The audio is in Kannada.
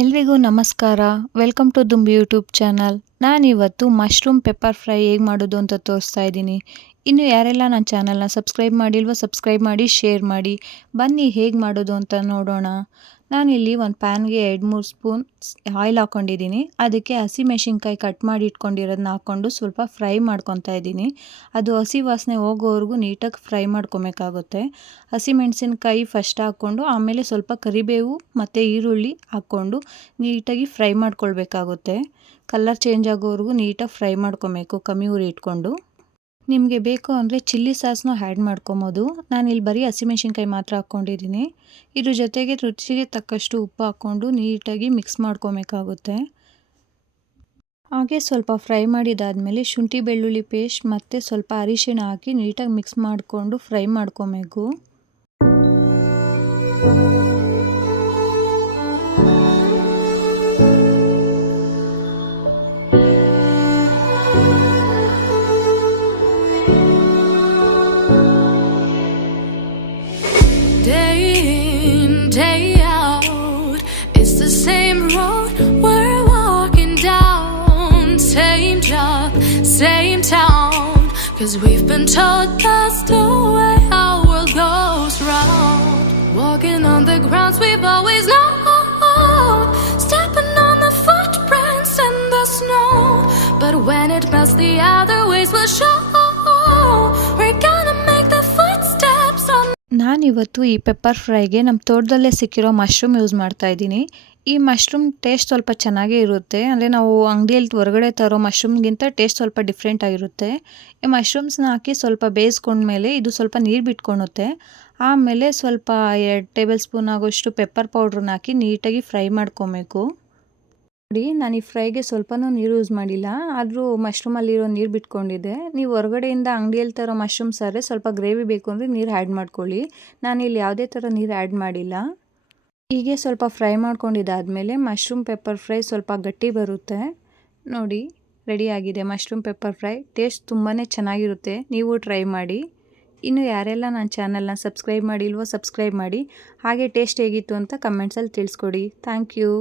ಎಲ್ರಿಗೂ ನಮಸ್ಕಾರ. ವೆಲ್ಕಮ್ ಟು ದುಂಬಿ ಯೂಟ್ಯೂಬ್ ಚಾನಲ್. ನಾನಿವತ್ತು ಮಶ್ರೂಮ್ ಪೆಪ್ಪರ್ ಫ್ರೈ ಹೇಗೆ ಮಾಡೋದು ಅಂತ ತೋರಿಸ್ತಾ ಇದ್ದೀನಿ. ಇನ್ನು ಯಾರೆಲ್ಲ ನನ್ನ ಚಾನಲ್ನ ಸಬ್ಸ್ಕ್ರೈಬ್ ಮಾಡಿಲ್ವೋ ಸಬ್ಸ್ಕ್ರೈಬ್ ಮಾಡಿ, ಶೇರ್ ಮಾಡಿ. ಬನ್ನಿ ಹೇಗೆ ಮಾಡೋದು ಅಂತ ನೋಡೋಣ. ನಾನಿಲ್ಲಿ ಒಂದು ಪ್ಯಾನ್ಗೆ 2-3 ಸ್ಪೂನ್ ಆಯಿಲ್ ಹಾಕ್ಕೊಂಡಿದ್ದೀನಿ. ಅದಕ್ಕೆ ಹಸಿಮೆಣಸಿನ್ಕಾಯಿ ಕಟ್ ಮಾಡಿ ಇಟ್ಕೊಂಡಿರೋದನ್ನ ಹಾಕ್ಕೊಂಡು ಸ್ವಲ್ಪ ಫ್ರೈ ಮಾಡ್ಕೊತಾ ಇದ್ದೀನಿ. ಅದು ಹಸಿ ವಾಸನೆ ಹೋಗೋವರೆಗೂ ನೀಟಾಗಿ ಫ್ರೈ ಮಾಡ್ಕೊಬೇಕಾಗುತ್ತೆ. ಹಸಿಮೆಣಸಿನ್ಕಾಯಿ ಫಸ್ಟ್ ಹಾಕ್ಕೊಂಡು ಆಮೇಲೆ ಸ್ವಲ್ಪ ಕರಿಬೇವು ಮತ್ತು ಈರುಳ್ಳಿ ಹಾಕ್ಕೊಂಡು ನೀಟಾಗಿ ಫ್ರೈ ಮಾಡ್ಕೊಳ್ಬೇಕಾಗುತ್ತೆ. ಕಲರ್ ಚೇಂಜ್ ಆಗೋವರೆಗೂ ನೀಟಾಗಿ ಫ್ರೈ ಮಾಡ್ಕೊಬೇಕು, ಕಮ್ಮಿ ಉರಿ ಇಟ್ಕೊಂಡು. ನಿಮಗೆ ಬೇಕು ಅಂದರೆ ಚಿಲ್ಲಿ ಸಾಸ್ನೂ ಆ್ಯಡ್ ಮಾಡ್ಕೊಬೋದು. ನಾನಿಲ್ಲಿ ಬರೀ ಹಸಿಮೆಣಸಿನ್ಕಾಯಿ ಮಾತ್ರ ಹಾಕ್ಕೊಂಡಿದ್ದೀನಿ. ಇದ್ರ ಜೊತೆಗೆ ರುಚಿಗೆ ತಕ್ಕಷ್ಟು ಉಪ್ಪು ಹಾಕ್ಕೊಂಡು ನೀಟಾಗಿ ಮಿಕ್ಸ್ ಮಾಡ್ಕೊಬೇಕಾಗುತ್ತೆ. ಹಾಗೆ ಸ್ವಲ್ಪ ಫ್ರೈ ಮಾಡಿದಾದಮೇಲೆ ಶುಂಠಿ ಬೆಳ್ಳುಳ್ಳಿ ಪೇಸ್ಟ್ ಮತ್ತು ಸ್ವಲ್ಪ ಅರಿಶಿಣ ಹಾಕಿ ನೀಟಾಗಿ ಮಿಕ್ಸ್ ಮಾಡಿಕೊಂಡು ಫ್ರೈ ಮಾಡ್ಕೊಬೇಕು. Day out, it's the same road we're walking down, same job, same town, 'cause we've been told that's the way our world goes round. Walking on the grounds we've always known, stepping on the footprints in the snow, but when it melts the other ways will show. We're gonna make the footsteps on. ನಾನಿವತ್ತು ಈ ಪೆಪ್ಪರ್ ಫ್ರೈಗೆ ನಮ್ಮ ತೋಟದಲ್ಲೇ ಸಿಕ್ಕಿರೋ ಮಶ್ರೂಮ್ ಯೂಸ್ ಮಾಡ್ತಾ ಇದ್ದೀನಿ. ಈ ಮಶ್ರೂಮ್ ಟೇಸ್ಟ್ ಸ್ವಲ್ಪ ಚೆನ್ನಾಗೇ ಇರುತ್ತೆ. ಅಂದರೆ ನಾವು ಅಂಗಡಿಯಲ್ಲಿ ಹೊರಗಡೆ ತರೋ ಮಶ್ರೂಮ್ಗಿಂತ ಟೇಸ್ಟ್ ಸ್ವಲ್ಪ ಡಿಫ್ರೆಂಟ್ ಆಗಿರುತ್ತೆ. ಈ ಮಶ್ರೂಮ್ಸ್ನ ಹಾಕಿ ಸ್ವಲ್ಪ ಬೇಯಿಸ್ಕೊಂಡ್ಮೇಲೆ ಇದು ಸ್ವಲ್ಪ ನೀರು ಬಿಟ್ಕೊಳುತ್ತೆ. ಆಮೇಲೆ ಸ್ವಲ್ಪ 2 ಟೇಬಲ್ ಸ್ಪೂನ್ ಆಗೋಷ್ಟು ಪೆಪ್ಪರ್ ಪೌಡ್ರನ್ನ ಹಾಕಿ ನೀಟಾಗಿ ಫ್ರೈ ಮಾಡ್ಕೊಬೇಕು. ನೋಡಿ, ನಾನು ಈ ಫ್ರೈಗೆ ಸ್ವಲ್ಪನೂ ನೀರು ಯೂಸ್ ಮಾಡಿಲ್ಲ, ಆದರೂ ಮಶ್ರೂಮಲ್ಲಿರೋ ನೀರು ಬಿಟ್ಕೊಂಡಿದ್ದೆ. ನೀವು ಹೊರಗಡೆಯಿಂದ ಅಂಗಡಿಯಲ್ಲಿ ತರೋ ಮಶ್ರೂಮ್ಸ್ ಆದರೆ ಸ್ವಲ್ಪ ಗ್ರೇವಿ ಬೇಕು ಅಂದರೆ ನೀರು ಆ್ಯಡ್ ಮಾಡ್ಕೊಳ್ಳಿ. ನಾನಿಲ್ಲಿ ಯಾವುದೇ ಥರ ನೀರು ಆ್ಯಡ್ ಮಾಡಿಲ್ಲ. ಹೀಗೆ ಸ್ವಲ್ಪ ಫ್ರೈ ಮಾಡ್ಕೊಂಡಿದ್ದಾದಮೇಲೆ ಮಶ್ರೂಮ್ ಪೆಪ್ಪರ್ ಫ್ರೈ ಸ್ವಲ್ಪ ಗಟ್ಟಿ ಬರುತ್ತೆ. ನೋಡಿ, ರೆಡಿಯಾಗಿದೆ ಮಶ್ರೂಮ್ ಪೆಪ್ಪರ್ ಫ್ರೈ. ಟೇಸ್ಟ್ ತುಂಬಾ ಚೆನ್ನಾಗಿರುತ್ತೆ, ನೀವು ಟ್ರೈ ಮಾಡಿ. ಇನ್ನು ಯಾರೆಲ್ಲ ನನ್ನ ಚಾನಲ್ನ ಸಬ್ಸ್ಕ್ರೈಬ್ ಮಾಡಿಲ್ವೋ ಸಬ್ಸ್ಕ್ರೈಬ್ ಮಾಡಿ. ಹಾಗೆ ಟೇಸ್ಟ್ ಹೇಗಿತ್ತು ಅಂತ ಕಮೆಂಟ್ಸಲ್ಲಿ ತಿಳಿಸ್ಕೊಡಿ. Thank you.